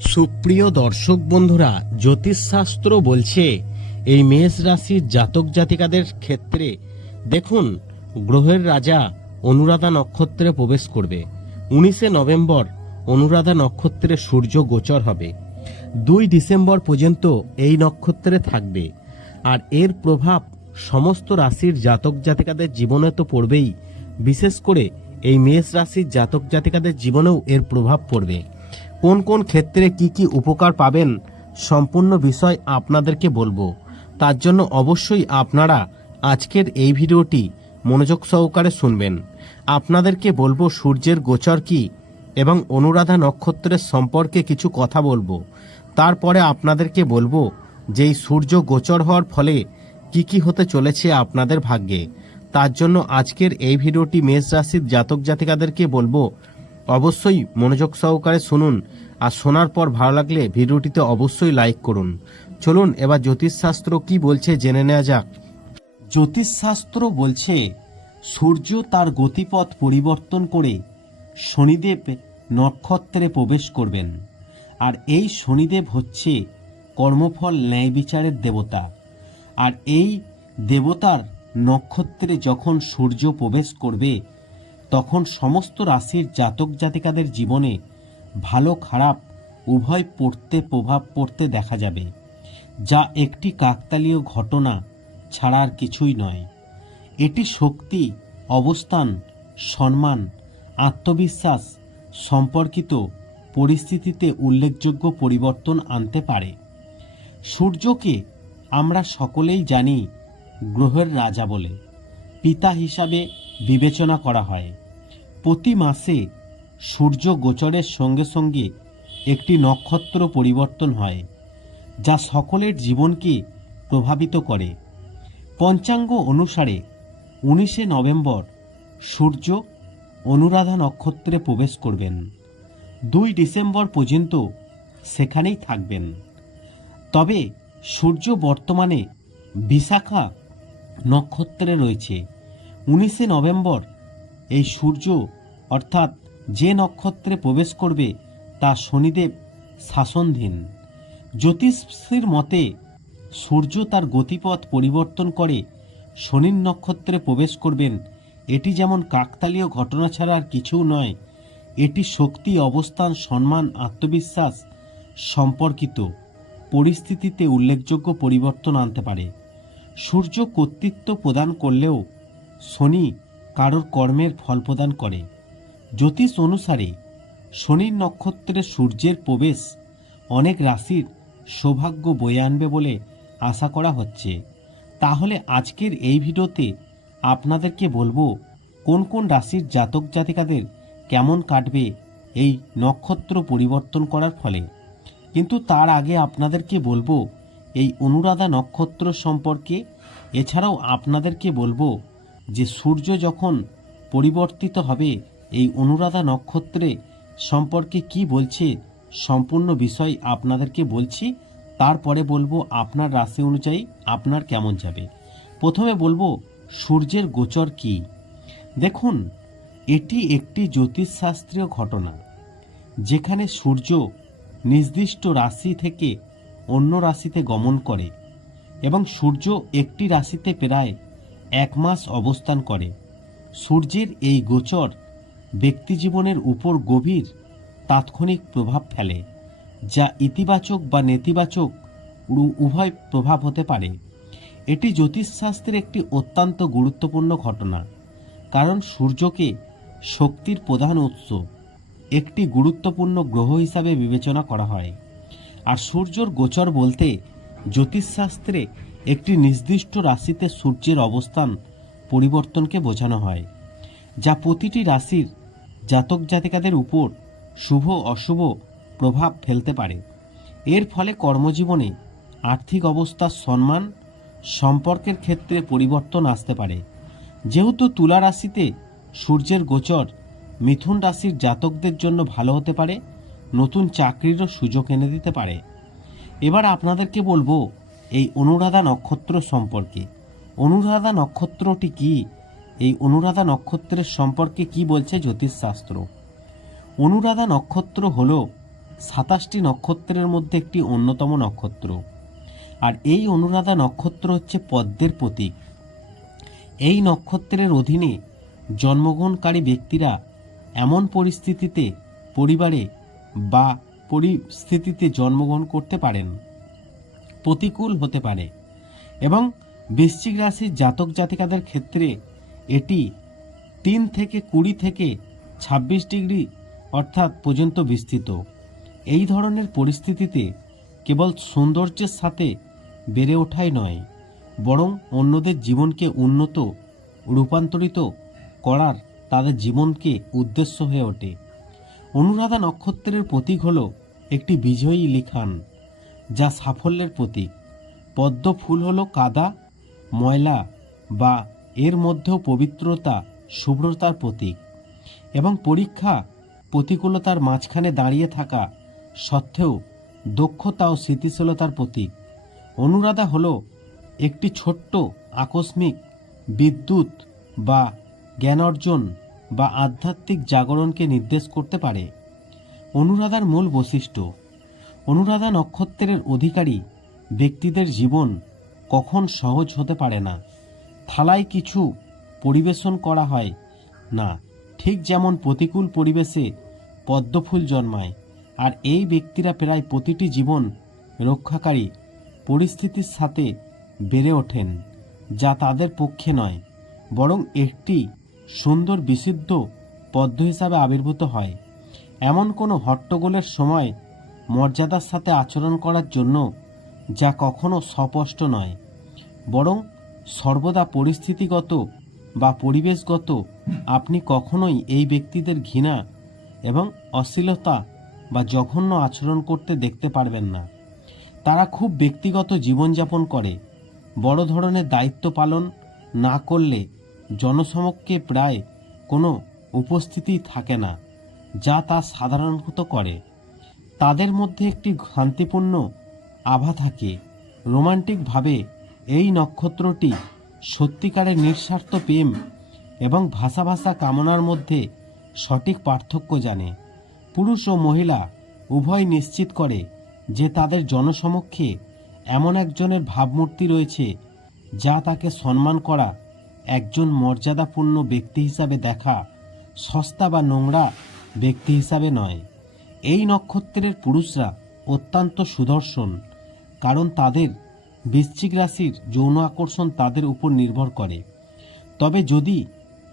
সুপ্রিয় দর্শক বন্ধুরা, জ্যোতিষশাস্ত্র বলছে, এই মেষ রাশির জাতক জাতিকাদের ক্ষেত্রে, দেখুন, গ্রহের রাজা অনুরাধা নক্ষত্রে প্রবেশ করবে। উনিশে নভেম্বর অনুরাধা নক্ষত্রে সূর্য গোচর হবে। দুই ডিসেম্বর পর্যন্ত এই নক্ষত্রে থাকবে। আর এর প্রভাব সমস্ত রাশির জাতক জাতিকাদের জীবনে তো পড়বেই। বিশেষ করে এই মেষ রাশির জাতক জাতিকাদের জীবনেও এর প্রভাব পড়বে। কোন কোন ক্ষেত্রে কি কি উপকার পাবেন সম্পূর্ণ বিষয় আপনাদেরকে বলব। তার জন্য অবশ্যই আপনারা আজকের এই ভিডিওটি মনোযোগ সহকারে শুনবেন। আপনাদেরকে বলব সূর্যের গোচর কি এবং অনুরাধা নক্ষত্রের সম্পর্কে কিছু কথা বলব। তারপরে আপনাদেরকে বলব যে সূর্য গোচর হওয়ার ফলে কি কি হতে চলেছে আপনাদের ভাগ্যে। তার জন্য আজকের এই ভিডিওটি মেষ রাশির জাতক জাতিকাদেরকে বলব অবশ্যই মনোযোগ সহকারে শুনুন আর শোনার পর ভালো লাগলে ভিডিওটিতে অবশ্যই লাইক করুন। চলুন এবার জ্যোতিষশাস্ত্র কি বলছে জেনে নেওয়া যাক। জ্যোতিষশাস্ত্র বলছে, সূর্য তার গতিপথ পরিবর্তন করে শনিদেব নক্ষত্রে প্রবেশ করবেন। আর এই শনিদেব হচ্ছে কর্মফল ন্যায় বিচারের দেবতা। আর এই দেবতার নক্ষত্রে যখন সূর্য প্রবেশ করবে তখন সমস্ত রাশির জাতক জাতিকাদের জীবনে ভালো খারাপ উভয় পড়তে প্রভাব পড়তে দেখা যাবে, যা একটি কাকতালীয় ঘটনা ছাড়া আর কিছুই নয়। এটি শক্তি, অবস্থান, সম্মান, আত্মবিশ্বাস সম্পর্কিত পরিস্থিতিতে উল্লেখযোগ্য পরিবর্তন আনতে পারে। সূর্যকে আমরা সকলেই জানি গ্রহের রাজা বলে, পিতা হিসাবে বিবেচনা করা হয়। প্রতি মাসে সূর্য গোচরের সঙ্গে সঙ্গে একটি নক্ষত্র পরিবর্তন হয়, যা সকলের জীবনকে প্রভাবিত করে। পঞ্চাঙ্গ অনুসারে উনিশে নভেম্বর সূর্য অনুরাধা নক্ষত্রে প্রবেশ করবেন। দুই ডিসেম্বর পর্যন্ত সেখানেই থাকবেন। তবে সূর্য বর্তমানে বিশাখা নক্ষত্রে রয়েছে। উনিশে নভেম্বর এই সূর্য অর্থাৎ যে নক্ষত্রে প্রবেশ করবে, তা শনিদেব শাসনধীন। জ্যোতিষীর মতে, সূর্য তার গতিপথ পরিবর্তন করে শনির নক্ষত্রে প্রবেশ করবেন। এটি যেমন কাকতালীয় ঘটনা ছাড়া আর কিছু নয়, এটি শক্তি, অবস্থান, সম্মান, আত্মবিশ্বাস সম্পর্কিত পরিস্থিতিতে উল্লেখযোগ্য পরিবর্তন আনতে পারে। সূর্য কর্তৃত্ব প্রদান করলেও শনি কারোর কর্মের ফল প্রদান করে। জ্যোতিষ অনুসারে শনির নক্ষত্রে সূর্যের প্রবেশ অনেক রাশির সৌভাগ্য বয়ে আনবে বলে আশা করা হচ্ছে। তাহলে আজকের এই ভিডিওতে আপনাদেরকে বলব কোন কোন রাশির জাতক জাতিকাদের কেমন কাটবে এই নক্ষত্র পরিবর্তন করার ফলে। কিন্তু তার আগে আপনাদেরকে বলব এই অনুরাধা নক্ষত্র সম্পর্কে। এছাড়াও আপনাদেরকে বলব যে সূর্য যখন পরিবর্তিত হবে এই অনুরাধা নক্ষত্রে সম্পর্কে কি বলছে, সম্পূর্ণ বিষয় আপনাদেরকে বলছি, তারপরে বলব আপনার রাশি অনুযায়ী আপনার কেমন যাবে। প্রথমে বলব সূর্যের গোচর কি। দেখুন, এটি একটি জ্যোতিষশাস্ত্রীয় ঘটনা, যেখানে সূর্য নির্দিষ্ট রাশি থেকে অন্য রাশিতে গমন করে এবং সূর্য একটি রাশিতে প্রায় এক মাস অবস্থান করে। সূর্যের এই গোচর ব্যক্তিজীবনের উপর গভীর, তাৎক্ষণিক প্রভাব ফেলে, যা ইতিবাচক বা নেতিবাচক উভয় প্রভাব হতে পারে। এটি জ্যোতিষশাস্ত্রের একটি অত্যন্ত গুরুত্বপূর্ণ ঘটনা, কারণ সূর্যকে শক্তির প্রধান উৎস, একটি গুরুত্বপূর্ণ গ্রহ হিসাবে বিবেচনা করা হয়। আর সূর্যর গোচর বলতে জ্যোতিষশাস্ত্রে একটি নির্দিষ্ট রাশিতে সূর্যের অবস্থান পরিবর্তনকে বোঝানো হয়, যা প্রতিটি রাশির জাতক জাতিকাদের উপর শুভ অশুভ প্রভাব ফেলতে পারে। এর ফলে কর্মজীবনে আর্থিক অবস্থার সম্মান সম্পর্কের ক্ষেত্রে পরিবর্তন আসতে পারে। যেহেতু তুলা রাশিতে সূর্যের গোচর মিথুন রাশির জাতকদের জন্য ভালো হতে পারে, নতুন চাকরিরও সুযোগ এনে দিতে পারে। এবার আপনাদেরকে বলব এই অনুরাধা নক্ষত্র সম্পর্কে। অনুরাধা নক্ষত্রটি কি? এই অনুরাধা নক্ষত্রের সম্পর্কে কি বলছে জ্যোতিষশাস্ত্র? অনুরাধা নক্ষত্র হল সাতাশটি নক্ষত্রের মধ্যে একটি অন্যতম নক্ষত্র। আর এই অনুরাধা নক্ষত্র হচ্ছে পদ্মের প্রতীক। এই নক্ষত্রের অধীনে জন্মগ্রহণকারী ব্যক্তিরা এমন পরিস্থিতিতে পরিবারে বা পরিস্থিতিতে জন্মগ্রহণ করতে পারেন। প্রতিকূল হতে পারে। এবং বৃশ্চিক রাশির জাতক জাতিকাদের ক্ষেত্রে এটি তিন থেকে কুড়ি থেকে ছাব্বিশ ডিগ্রি অর্থাৎ পর্যন্ত বিস্তৃত। এই ধরনের পরিস্থিতিতে কেবল সৌন্দর্যের সাথে বেড়ে ওঠাই নয়, বরং অন্যদের জীবনকে উন্নত, রূপান্তরিত করার তাদের জীবনকে উদ্দেশ্য হয়ে ওঠে। অনুরাধা নক্ষত্রের প্রতীক হল একটি বিজয়ী লিখান, যা সাফল্যের প্রতীক। পদ্ম ফুল হলো কাদা, ময়লা বা এর মধ্যেও পবিত্রতা শুভ্রতার প্রতীক এবং পরীক্ষা প্রতিকূলতার মাঝখানে দাঁড়িয়ে থাকা সত্ত্বেও দক্ষতা ও স্থিতিশীলতার প্রতীক। অনুরাধা হলো একটি ছোট্ট আকস্মিক বিদ্যুৎ বা জ্ঞান অর্জন বা আধ্যাত্মিক জাগরণকে নির্দেশ করতে পারে। অনুরাধার মূল বৈশিষ্ট্য, অনুরাধা নক্ষত্রের অধিকারী ব্যক্তিদের জীবন কখন সহজ হতে পারে না। থালায় কিছু পরিবেশন করা হয়। না, ঠিক যেমন প্রতিকূল পরিবেশে পদ্মফুল জন্মায়, আর এই ব্যক্তিরা প্রায় প্রতিটি জীবন রক্ষাকারী পরিস্থিতির সাথে বেড়ে ওঠেন, যা তাদের পক্ষে নয়, বরং একটি সুন্দর বিশুদ্ধ পদ্ম হিসাবে আবির্ভূত হয়। এমন কোনো হট্টগোলের সময় মর্যাদার সাথে আচরণ করার জন্য যা কখনো স্পষ্ট নয়, বরং সর্বদা পরিস্থিতিগত বা পরিবেশগত আপনি কখনোই এই ব্যক্তিদের ঘৃণা এবং অশ্লীলতা বা জঘন্য আচরণ করতে দেখতে পারবেন না। তারা খুব ব্যক্তিগত জীবনযাপন করে, বড় ধরনের দায়িত্ব পালন না করলে জনসমক্ষে প্রায় কোনো উপস্থিতি থাকে না, যা তা সাধারণত করে। তাদের মধ্যে একটি শান্তিপূর্ণ আভা থাকে। রোমান্টিকভাবে এই নক্ষত্রটি সত্যিকারের নিঃস্বার্থ প্রেম এবং ভাষা ভাষা কামনার মধ্যে সঠিক পার্থক্য জানে। পুরুষ ও মহিলা উভয় নিশ্চিত করে যে তাদের জনসমক্ষে এমন একজনের ভাবমূর্তি রয়েছে যা তাকে সম্মান করা একজন মর্যাদাপূর্ণ ব্যক্তি হিসাবে দেখা সস্তা বা নোংরা ব্যক্তি হিসাবে নয়। এই নক্ষত্রের পুরুষরা অত্যন্ত সুদর্শন, কারণ তাদের বৃশ্চিক রাশির যৌন আকর্ষণ তাদের উপর নির্ভর করে। তবে যদি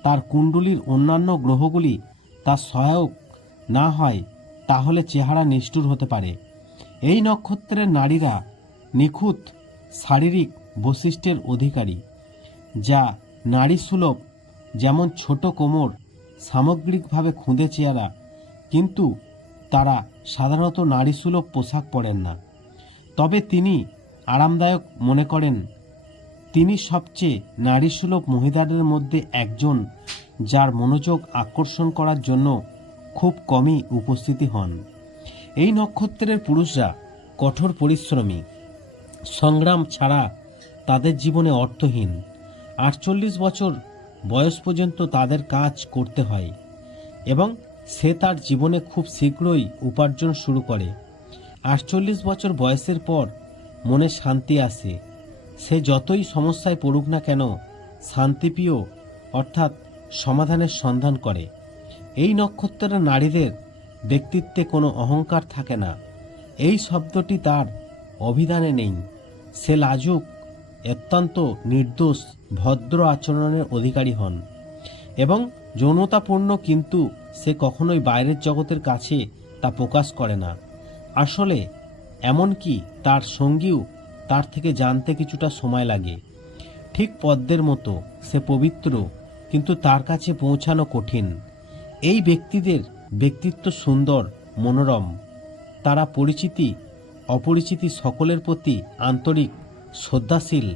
তার কুণ্ডলীর অন্যান্য গ্রহগুলি তার সহায়ক না হয়, তাহলে চেহারা নিষ্ঠুর হতে পারে। এই নক্ষত্রের নারীরা নিখুঁত শারীরিক বৈশিষ্ট্যের অধিকারী, যা নারী সুলভ যেমন ছোট কোমর সামগ্রিকভাবে খুঁদে চেহারা, কিন্তু তারা সাধারণত নারী সুলভ পোশাক পরেন না। তবে তিনি আরামদায়ক মনে করেন, তিনি সবচেয়ে নারীসুলভ মহিলাদের মধ্যে একজন যার মনোযোগ আকর্ষণ করার জন্য খুব কমই উপস্থিতি হন। এই নক্ষত্রের পুরুষরা কঠোর পরিশ্রমী, সংগ্রাম ছাড়া তাদের জীবনে অর্থহীন। আটচল্লিশ বছর বয়স পর্যন্ত তাদের কাজ করতে হয় এবং সে তার জীবনে খুব শীঘ্রই উপার্জন শুরু করে। আটচল্লিশ বছর বয়সের পর মনে শান্তি আসে সে যতই সমস্যায় পড়ুক না কেন, শান্তিপ্রিয়, অর্থাৎ সমাধানের সন্ধান করে। এই নক্ষত্রের নারীদের ব্যক্তিত্বে কোনো অহংকার থাকে না। এই শব্দটি তার অভিধানে নেই। সে লাজুক, অত্যন্ত নির্দোষ, ভদ্র আচরণের অধিকারী হন এবং যৌনতাপূর্ণ কিন্তু সে কখনোই বাইরের জগতের কাছে তা প্রকাশ করে না। আসলে এমনকি তার সঙ্গীও তার থেকে জানতে কিছুটা সময় লাগে। ঠিক পদ্মের মতো, সে পবিত্র, কিন্তু তার কাছে পৌঁছানো কঠিন। এই ব্যক্তিদের ব্যক্তিত্ব সুন্দর, মনোরম। তারা পরিচিতি, অপরিচিতি সকলের প্রতি আন্তরিক, শ্রদ্ধাশীল।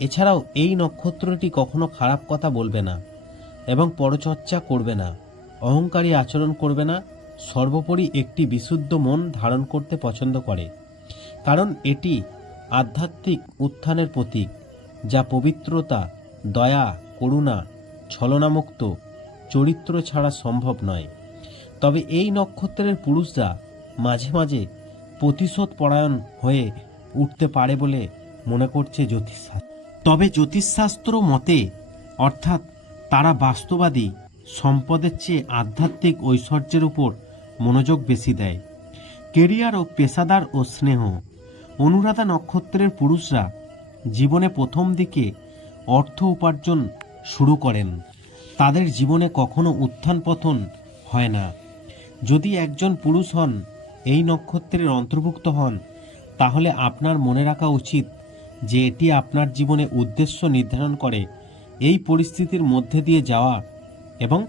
এছাড়াও এই নক্ষত্রটি কখনো খারাপ কথা বলবে না এবং পরচর্চা করবে না, অহংকারী আচরণ করবে না সর্বোপরি একটি বিশুদ্ধ মন ধারণ করতে পছন্দ করে, কারণ এটি আধ্যাত্মিক উত্থানের প্রতীক, যা পবিত্রতা, দয়া, করুণা, ছলনামুক্ত, চরিত্র ছাড়া সম্ভব নয়। তবে এই নক্ষত্রের পুরুষরা মাঝে মাঝে প্রতিশোধ পরায়ণ হয়ে উঠতে পারে বলে মনে করছে জ্যোতিষশাস্ত্র। তবে জ্যোতিষশাস্ত্র মতে, অর্থাৎ তারা বাস্তবাদী, সম্পদের চেয়ে আধ্যাত্মিক ঐশ্বর্যের উপর মনোযোগ বেশি দেয়। কেরিয়ার ও পেশাদার ও স্নেহ। অনুরাধা নক্ষত্রের পুরুষরা জীবনে প্রথম দিকে অর্থ উপার্জন শুরু করেন। তাদের জীবনে কখনো উত্থান পতন হয় না। যদি একজন পুরুষ হন, এই নক্ষত্রের অন্তর্ভুক্ত হন, তাহলে আপনার মনে রাখা উচিত যে এটি আপনার জীবনে উদ্দেশ্য নির্ধারণ করে এই পরিস্থিতির মধ্যে দিয়ে যাওয়া এবং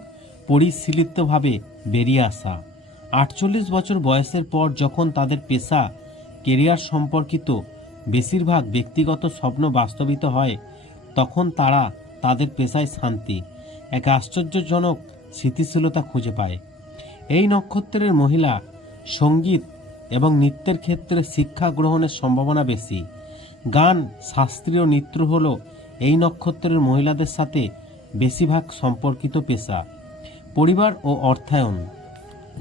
পরিশীলিতভাবে বেরিয়ে আসা। আটচল্লিশ বছর বয়সের পর যখন তাদের পেশা, কেরিয়ার সম্পর্কিত বেশিরভাগ ব্যক্তিগত স্বপ্ন বাস্তবিত হয়, তখন তারা তাদের পেশায় শান্তি, এক আশ্চর্যজনক স্থিতিশীলতা খুঁজে পায়। এই নক্ষত্রের মহিলা সংগীত এবং নৃত্যের ক্ষেত্রে শিক্ষা গ্রহণের সম্ভাবনা বেশি। গান, শাস্ত্রীয় নৃত্য হল এই নক্ষত্রের মহিলাদের সাথে বেশিরভাগ সম্পর্কিত পেশা। পরিবার ও অর্থায়ন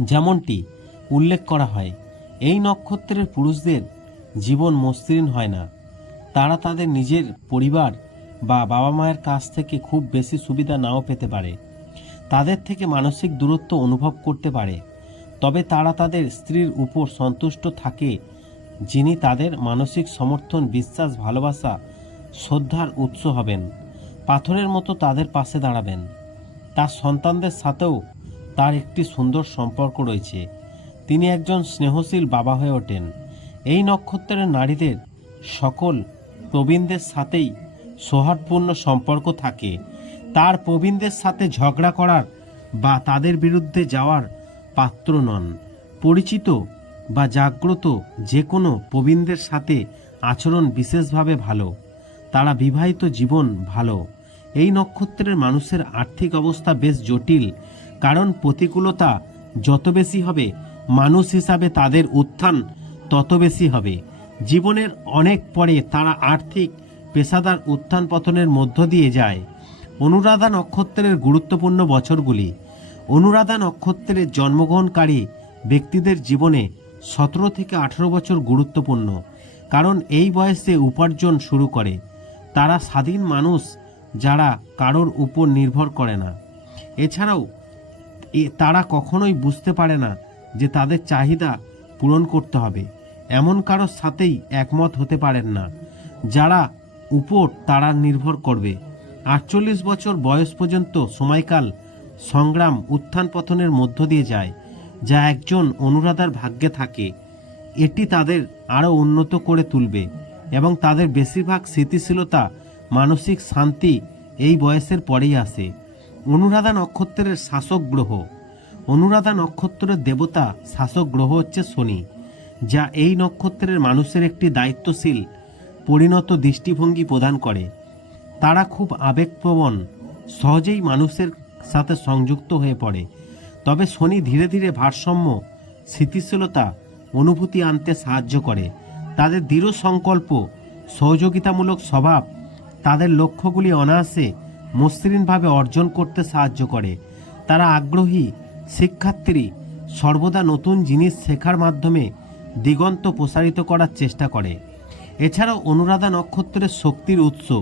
যেমনটি উল্লেখ করা হয়, এই নক্ষত্রের পুরুষদের জীবন মসৃণ হয় না। তারা তাদের নিজের পরিবার বা বাবা মায়ের কাছ থেকে খুব বেশি সুবিধা নাও পেতে পারে। তাদের থেকে মানসিক দূরত্ব অনুভব করতে পারে। তবে তারা তাদের স্ত্রীর উপর সন্তুষ্ট থাকে, যিনি তাদের মানসিক সমর্থন, বিশ্বাস, ভালোবাসা, শ্রদ্ধার উৎস হবেন। পাথরের মতো তাদের পাশে দাঁড়াবেন। তার সন্তানদের সাথেও তার একটি সুন্দর সম্পর্ক রয়েছে। তিনি একজন স্নেহশীল বাবা হয়ে ওঠেন। এই নক্ষত্রের নারীদের সকল প্রবীণদের সাথেই সৌহার্দপূর্ণ সম্পর্ক থাকে। তার প্রবীণদের সাথে ঝগড়া করার বা তাদের বিরুদ্ধে যাওয়ার পাত্র নন। পরিচিত বা জাগ্রত যে কোনো প্রবীণদের সাথে আচরণ বিশেষভাবে ভালো। তারা বিবাহিত জীবন ভালো। এই নক্ষত্রের মানুষের আর্থিক অবস্থা বেশ জটিল। কারণ প্রতিকূলতা যত বেশি হবে, মানুষ হিসাবে তাদের উত্থান তত বেশি হবে। জীবনের অনেক পরে তারা আর্থিক পেশাদার উত্থান পতনের মধ্য দিয়ে যায়। অনুরাধা নক্ষত্রের গুরুত্বপূর্ণ বছরগুলি। অনুরাধা নক্ষত্রের জন্মগ্রহণকারী ব্যক্তিদের জীবনে সতেরো থেকে আঠেরো বছর গুরুত্বপূর্ণ, কারণ এই বয়সে উপার্জন শুরু করে। তারা স্বাধীন মানুষ যারা কারোর উপর নির্ভর করে না। এছাড়াও এ- তারা কখনোই বুঝতে পারে না যে তাদের চাহিদা পূরণ করতে হবে। এমন কারোর সাথেই একমত হতে পারেন না, যারা উপর তারা নির্ভর করবে। আটচল্লিশ বছর বয়স পর্যন্ত সময়কাল সংগ্রাম উত্থান পতনের মধ্য দিয়ে যায়, যা একজন অনুরাধার ভাগ্যে থাকে। এটি তাদের আরও উন্নত করে তুলবে এবং তাদের বেশিরভাগ স্থিতিশীলতা মানসিক শান্তি এই বয়সের পরেই আসে। অনুরাধা নক্ষত্রের শাসক গ্রহ। অনুরাধা নক্ষত্রের দেবতা শাসক গ্রহ হচ্ছে শনি, যা এই নক্ষত্রের মানুষের একটি দায়িত্বশীল, পরিণত দৃষ্টিভঙ্গি প্রদান করে। তারা খুব আবেগপ্রবণ, সহজেই মানুষের সাথে সংযুক্ত হয়ে পড়ে। তবে শনি ধীরে ধীরে ভারসাম্য, স্থিতিশীলতা, অনুভূতি আনতে সাহায্য করে। তাদের দৃঢ় সংকল্প, সহযোগিতামূলক স্বভাব, তাদের লক্ষ্যগুলি অনায়াসে মসৃণভাবে অর্জন করতে সাহায্য করে। তারা আগ্রহী শিক্ষার্থী সর্বদা নতুন জিনিস শেখার মাধ্যমে দিগন্ত প্রসারিত করার চেষ্টা করে। এছাড়াও অনুরাধা নক্ষত্রের শক্তির উৎস।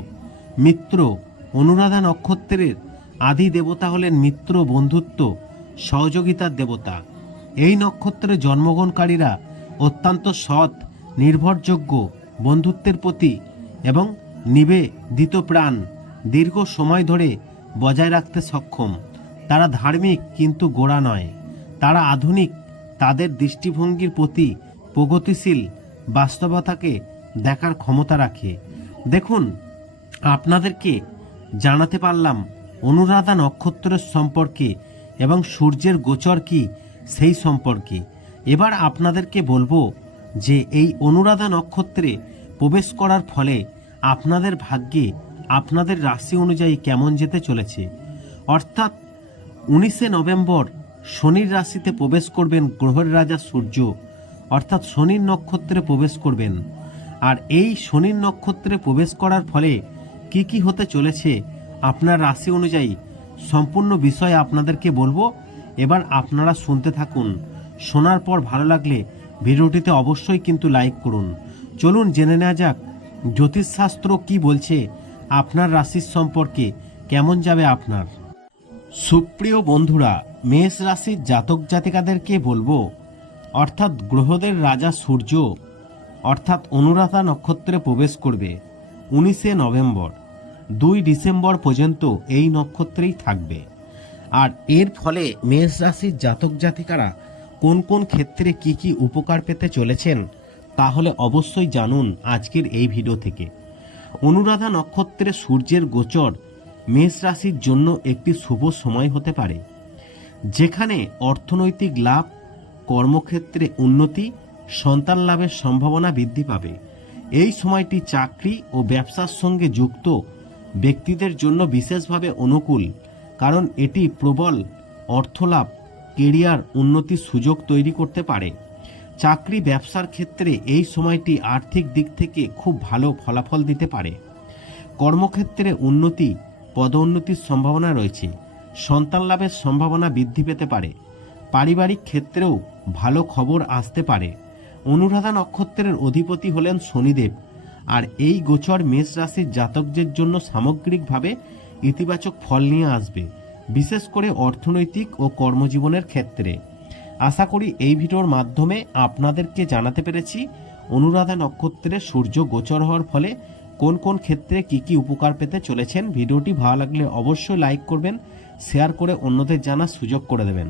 মিত্র অনুরাধা নক্ষত্রের আদি দেবতা হলেন মিত্র বন্ধুত্ব, সহযোগিতার দেবতা। এই নক্ষত্রে জন্মগ্রহণকারীরা অত্যন্ত সৎ, নির্ভরযোগ্য বন্ধুত্বের প্রতি এবং নিবেদিত প্রাণ দীর্ঘ সময় ধরে বজায় রাখতে সক্ষম। তারা ধার্মিক কিন্তু গোড়া নয়। তারা আধুনিক। তাদের দৃষ্টিভঙ্গির প্রতি প্রগতিশীল বাস্তবতাকে দেখার ক্ষমতা রাখে। দেখুন, আপনাদেরকে জানাতে পারলাম অনুরাধা নক্ষত্রের সম্পর্কে এবং সূর্যের গোচর কি সেই সম্পর্কে। এবার আপনাদেরকে বলব যে এই অনুরাধা নক্ষত্রে প্রবেশ করার ফলে আপনাদের ভাগ্যে আপনাদের রাশি অনুযায়ী কেমন যেতে চলেছে? অর্থাৎ উনিশে নভেম্বর শনির রাশিতে প্রবেশ করবেন গ্রহের রাজা সূর্য। অর্থাৎ শনির নক্ষত্রে প্রবেশ করবেন। আর এই শনির নক্ষত্রে প্রবেশ করার ফলে কি কি হতে চলেছে আপনার রাশি অনুযায়ী সম্পূর্ণ বিষয় আপনাদেরকে বলব। এবার আপনারা শুনতে থাকুন। শোনার পর ভালো লাগলে ভিডিওটিতে অবশ্যই কিন্তু লাইক করুন। চলুন জেনে নেওয়া যাক, জ্যোতিষশাস্ত্র কি বলছে আপনার রাশির সম্পর্কে কেমন যাবে আপনার? সুপ্রিয় বন্ধুরা, মেষ রাশির জাতক জাতিকাদেরকে বলব, অর্থাৎ গ্রহদের রাজা সূর্য, অর্থাৎ অনুরাধা নক্ষত্রে প্রবেশ করবে উনিশে নভেম্বর, দুই ডিসেম্বর পর্যন্ত এই নক্ষত্রেই থাকবে। আর এর ফলে মেষ রাশির জাতক জাতিকারা কোন কোন ক্ষেত্রে কি কি উপকার পেতে চলেছেন, তাহলে অবশ্যই জানুন আজকের এই ভিডিও থেকে। অনুরাধা নক্ষত্রে সূর্যের গোচর মেষ রাশির জন্য একটি শুভ সময় হতে পারে, যেখানে অর্থনৈতিক লাভ, কর্মক্ষেত্রে উন্নতি, সন্তান লাভের সম্ভাবনা বৃদ্ধি পাবে। এই সময়টি চাকরি ও ব্যবসার সঙ্গে যুক্ত ব্যক্তিদের জন্য বিশেষভাবে অনুকূল, কারণ এটি প্রবল অর্থলাভ, কেরিয়ার উন্নতির সুযোগ তৈরি করতে পারে। চাকরি ব্যবসার ক্ষেত্রে এই সময়টি আর্থিক দিক থেকে খুব ভালো ফলাফল দিতে পারে। কর্মক্ষেত্রে উন্নতি, পদোন্নতির সম্ভাবনা রয়েছে। সন্তান লাভের সম্ভাবনা বৃদ্ধি পেতে পারে। পারিবারিক ক্ষেত্রেও ভালো খবর আসতে পারে। অনুরাধা নক্ষত্রের অধিপতি হলেন শনিদেব। আর এই গোচর মেষ রাশির জাতকদের জন্য সামগ্রিকভাবে ইতিবাচক ফল নিয়ে আসবে, বিশেষ করে অর্থনৈতিক ও কর্মজীবনের ক্ষেত্রে। আশা করি এই ভিডিওর মাধ্যমে আপনাদেরকে জানাতে পেরেছি, অনুরাধা নক্ষত্রে সূর্য গোচর হওয়ার ফলে কোন কোন ক্ষেত্রে কি কি উপকার পেতে চলেছেন, ভিডিওটি ভালো লাগলে অবশ্যই লাইক করবেন শেয়ার করে অন্যদের জানার সুযোগ করে দেবেন।